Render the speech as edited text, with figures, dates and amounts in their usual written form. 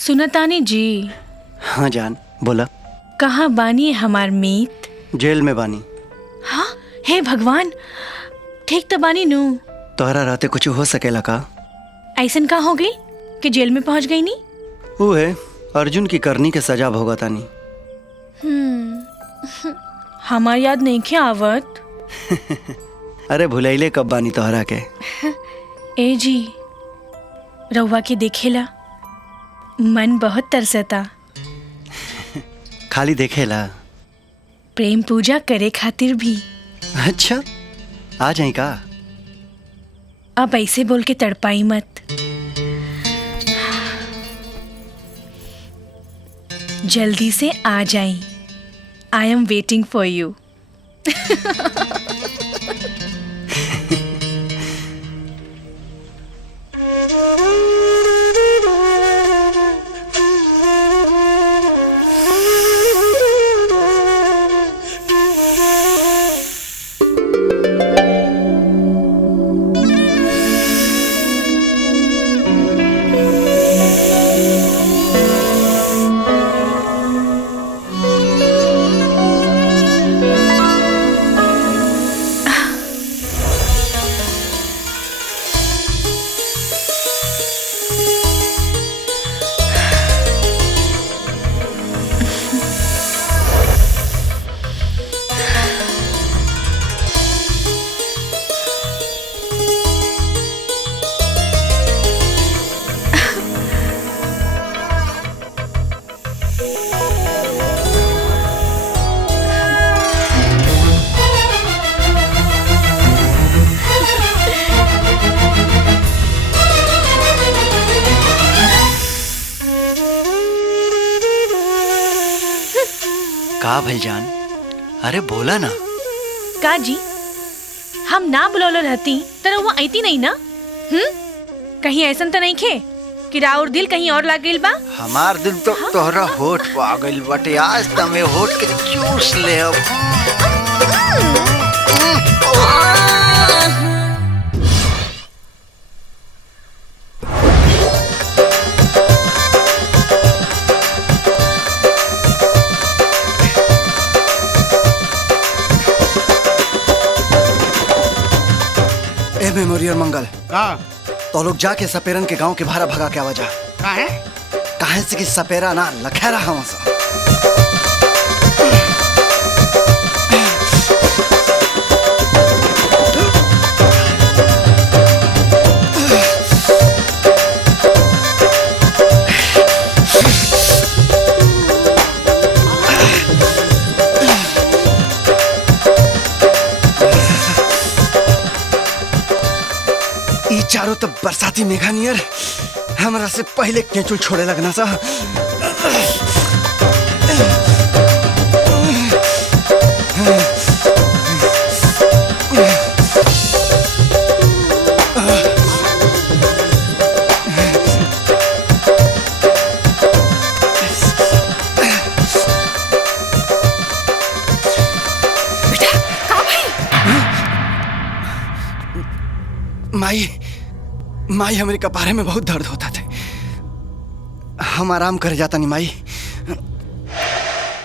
सुनतानी जी। हाँ जान बोला। कहाँ बानी हमार मीत? जेल में बानी। हाँ, हे भगवान, ठीक तो बानी नू? तोहरा रहते कुछ हो सकेला का? ऐसन का हो गई कि जेल में पहुंच गई नी? वो है अर्जुन की करनी के सजा भोगतानी। हमार याद नहीं क्या आवत? अरे भुलैले कब बानी तोहरा के। ए जी, रउआ के देखेला मन बहुत तरसता। खाली देखेला? प्रेम पूजा करे खातिर भी। अच्छा, आ जाई का? अब ऐसे बोल के तड़पाई मत। जल्दी से आ जाई। I am waiting for you. का भाईजान? अरे बोला ना। का जी, हम ना बुलौलो रहती तो वो आईती नहीं ना? कहीं ऐसन तो नहीं खे कि राउर दिल कहीं और लाग गइल बा? हमार दिल तो तोहरा होठ पा गइल बाटे। आज तमे होठ के चूस ले अब। ए मेमोरियल मंगल का तो लोग जाके सपेरन के गांव के भारा भगा के आवाजा। काहे? काहे से कि सपेरा ना लखेरा हम सा। ई चारों तब बरसाती मेघा नियर हमरा से पहले केचुल छोड़े लगना सा। माई, माई हमारे कपारे में बहुत दर्द होता थे। हम आराम कर जाता नहीं माई।